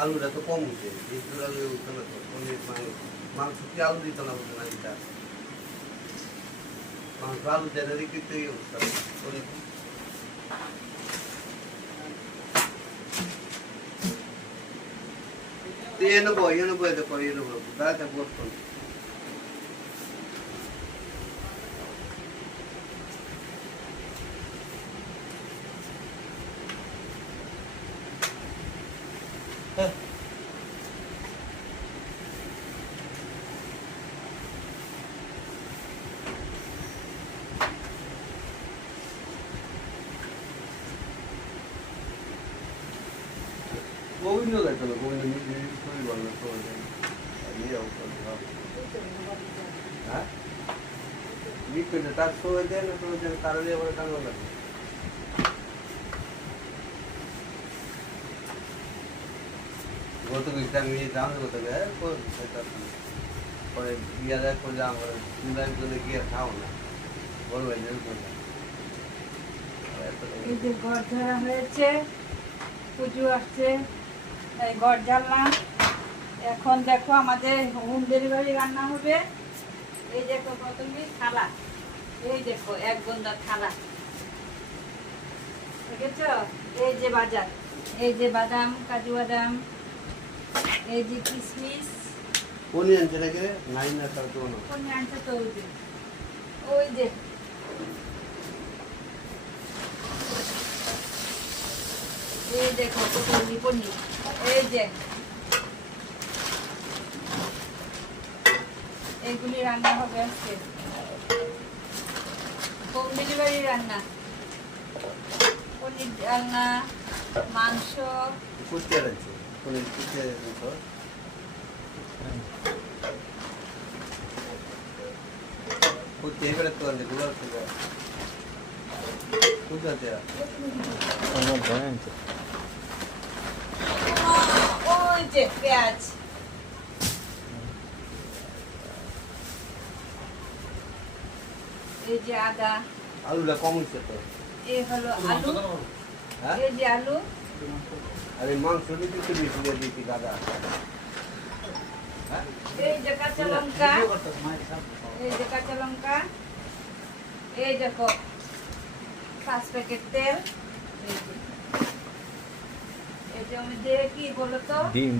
আলুটা তো কম উঠে, একটু আলু উঠতো না তো, পনির মাংস কি আলু দিত না বলতে না এটা মাংস আলু দেয় কিন্তু এই অবস্থা পনির এনে বই দেখো এনে বই দাঁড়াতে বসতো গোবিন্দ যাইতো না গোবিন্দ শরীর ভালো না হ্যাঁ বিকেলে তার শোয়ে দেয় না শোয়ে দেয় তার আবার টানো লাগে গত কিছু আমি জানো কোথা পরে বিয়া দেয় করে যাওয়া করে চুলাই করে গিয়ে খাও না বলবো এই যে ঘর ঝাড়া হয়েছে পুজো আসছে এই ঘর ঝাড়লাম এখন দেখো আমাদের হোম ডেলিভারি রান্না হবে এই দেখো প্রথমে থালা এই দেখো এক গন্ডা থালা দেখেছো এই যে বাজার এই যে বাদাম কাজু বাদাম এই যে কিশমিশ কোনি আনছে নাকি নাই না তার তো না কোনি আনছে তো ওই যে এই দেখো কতগুলি পনির এই যে এইগুলি রান্না হবে আজকে হোম ডেলিভারি রান্না পনির রান্না মাংস কুচিয়া আছে পনির কুচিয়া আছে কুচিয়া এবারে তো আনছে গুলো আছে কুচিয়া আছে আমার জানেন ওই যে পেঁয়াজ এই যে আদা আলুটা কম হচ্ছে তো এই হলো আলু হ্যাঁ এই যে আলু আরে মাংস দিতে তো বেশি দিয়ে দিচ্ছি দাদা হ্যাঁ এই যে কাঁচা লঙ্কা এই যে কাঁচা লঙ্কা এই দেখো 5 প্যাকেট তেল এই যে আমি দিয়ে কি বলো তো ডিম